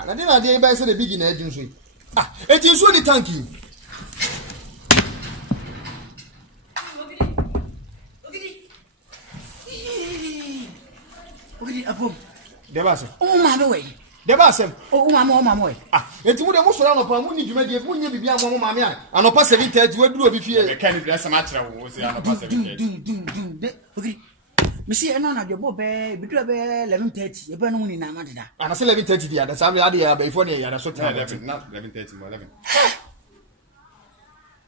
Ah, na dina dey buy say the big na edin so. Ah, it is so the tanky. Ogidi apom. Debase. Oh mama we. Debase. Oh mama we. Ah, enti mu de mo so na no pa mu ni dwuma de mu nya bibia mo mama a. Anopa 7:30 waduru obi fie. Me kan dress ma kire wo say anopa 7:30. Ogidi. Me see eno na jobo be bidu be 11:30. E be no mu ni na ma deda. Ana say 11:30 dia da sam ya de ya before ne ya da so time. 11 not 11:30 more 11.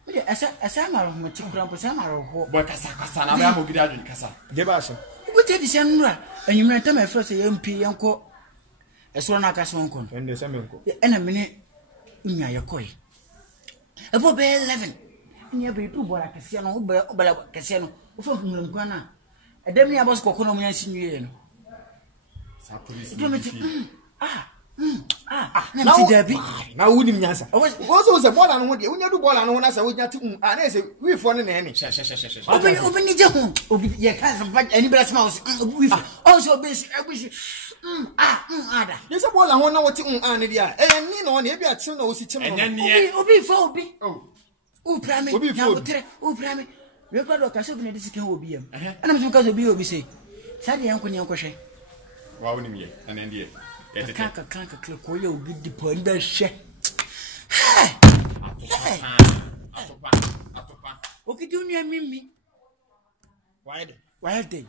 Oye asa maro mo ti kura po sa maro ho. Boy kasa na me amogidi adwin kasa. Debase. Ubuti di senura enyumra ntama efrose yempi yenko esoro na aka so nko Ende se menko. ena mene nya yakoi ebo be 11 nya be tu bora kese no obala kese no ofo fumule nkwa na edem ni abos kokko no mnya sinwie no Sa police. na ti dabi Na wudi mnyansa. Wo so bola no ho de wonya du bola no ho na sa wonya ti na say we for ne ne. She. obi ni je ho obi ye kan sa ani bela sma we also be abushi ada Yes bola ho na woti ne dia. Ni no na e bia chi na wo si chi no. obi fo obi Oh. Uprame, Obi na utere, uprame. We kwa do kaso bi na disi kan obi am. Ana mtu kaso bi obi say. Sadi yanko ni yanko hwe. Wa woni me ana ndie. Kanka ko ye obi di po nda hwe. Atopa. Okidi unu mimi. Why dey?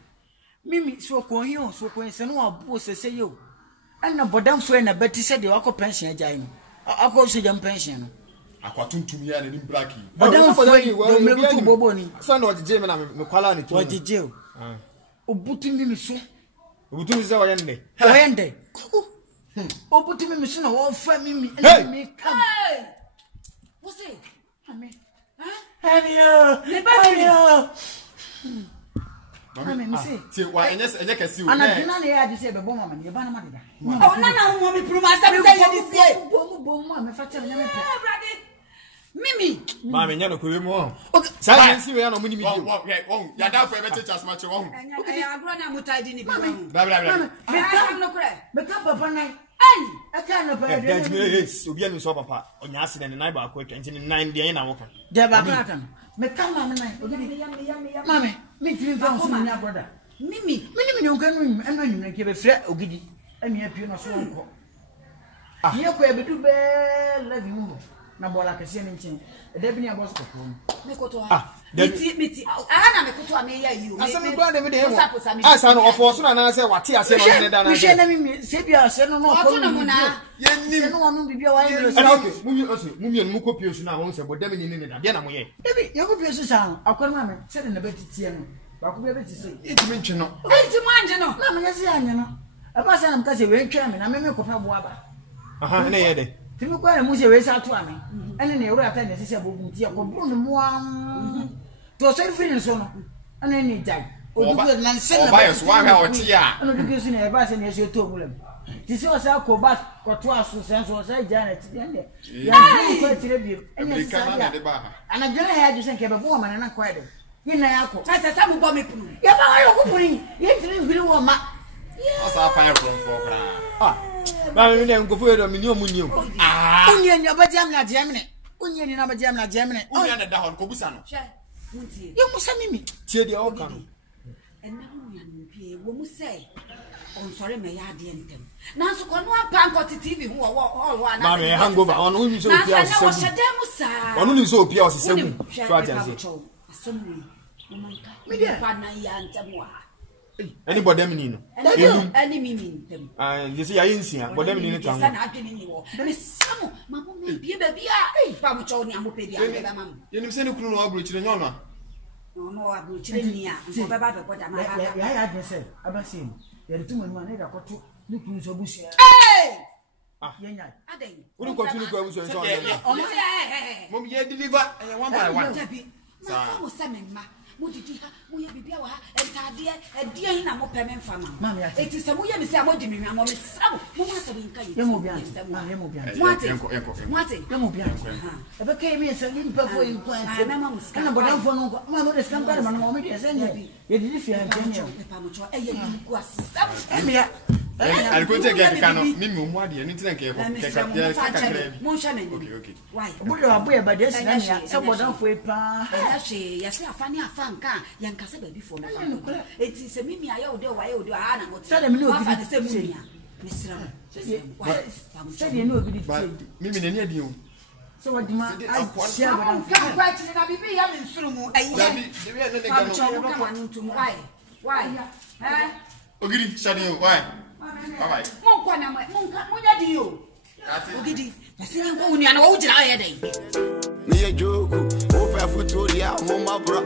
Mimi so ko hiyo so ko ense no abo sese yo. Ana bodam fo na beti se de wako pension agyan no. Akọ so jam pension no. Akwatuntum ya na ni braki. Bodam fo do mlebutu bobo ni. Sa na ojeje me na me kwala ni tu. Ojeje o. Obutu mimi so. Obutu mi se wa yende. Wayende. Obutu mimi so na wo fa mimi me kam. What's it? Amen. Hello. Mami, me say. Ti wa enye kesi o. Ana dina na ya di say be bo mama ni e ba na ma deda. Oh, nana mo mi pruma sa me say you this year. Bo me fa tell me me pe. Mimi. Mami nya no ko we mu. Okay. Sa nsi we ya no mu ni mi. Ya da for e be teachers ma che wo. Okay, agro na mutai ni bi. Bra. Me kam no kure. Me ka papa nai. Ai. Aka na pa That de. means obi ani so papa. Onya accident ne nai ba ko 29 de na wo kan. De ba ka kan. Me ka mama nai. Mami, me dream from so my brother. Mimi. Me ni nkan mi eno nyum nke be frɛ ogidi. Ami apio no so nko. Ye ko e bedu be love you. Na bola kese ni nchen. E da bi ni abos kokoro. Me koto ha. Ah, miti. Ana me koto me ya you. Asami bra de me de mo. Asa no ofo so na na say wate ase no ne da na. Me she na mi se bia se no no ko. Oto no mo na. Ye nim. Se no wonu bibia wa yin Okay, mumi mu ko pie su na won se bo dem ni ne da. Bia na mo ye. Ebi ye ko pie su sa akɔre ma me se de na betitie no. Ba ko bia betise. Itimi ntwe no. Enti mo anje no. Na me se anya no. Aba sa na me ka se we ntwa me na me ko fa bo aba. Aha, ne ye de. Timi kwa na mu se we sa to ame. Ene ne ewura ta ne se bobu ti akɔbru ne mo am. To so fini so no. Ene ni jai. Odugo na se na. Oba yeso wa ha oti ya. Ene odugo su na eba se ne se to mulem. Ti se o sa ko ba ko to aso se so sa ja na ti ende. Ya ni ko tire bi. Ene se sa ya. Ana jana ya ju se nke be bo ma na kwa de. Ni na ya ko. Sa mo bo me punu. Ya ba wa ko puni. Ye tire hwiri wo ma. Asa pan from for kra. Ah. Ba me ne ngofo e do me ni o mu ni o. Ah. Onye ni obadiam na diamne. Onye ni na obadiam na diamne. Unya na da hon ko busa no. Hwe. Muntie. Ye musa mimi. Tie de o kan. Enna hu ya npie wo mu say. On sorry me ya de entem. Nanso ko no apa nko TV hu wo all wa na. Ma me hangover on unu so pia o Na se. shede mu sa. Onu ni so pia o se mu. So ajanse. Asomri. Mamanka. Media. Pa na ya ntemwa. Anybody dem ni no. Any mimi ntem. Ah, you see ayi nsia, but dem ni kan. Sana adwene ni wo. Me samu mamu me bie ba bia. Pa mo cho ni amopedi a ba mamu. Yenim se ne kunu no abro chire nyono a. No abro chire ni a. Ko ba ba do boda ma ha. Ya adresse abasim. Ya de tumu anu na koto ni kunu so busia. Hey! Ah, yenya. Aden. Unu continue ko abuso so on. Omo ya Mom ye deliver one by one. Jabi. Ma mo se me ma. Mo didi ha, mo ye bibia wa ha. Entade, ede hin na mo peme mfa ma. Eti se mo ye me se amodi me hwa mo me sabu. Mo ma se we nka yi. Ye mo bia. Ma ye mo bia. Mwate. Mwate. Ye mo bia. E be kai mi se ni pa fo yin kwa ante. Na ma mo ska. Na bodan fo no ko. Ma mo de skam ka ma no mo me de se ni. Ye didi fi ante ni. Pa mo cho e ye ni ku asisa. E me ya. And go take a can of Mimo Wadi and internet. Okay. Why? Boy, but this someone don't wait. Actually, yes, I find a fan car, young Cassaba before. It is a mimi. I owe the way you do. I tell them no for the same. Mr. Said you know, but Mimi near you. So what do you want? I can't quite be having through a why? Ogidi, Shadow, why? Bye. Monka, you. Ogidi, I see I'm going to an old day. Me a joke, open for Toria, Mama, bro.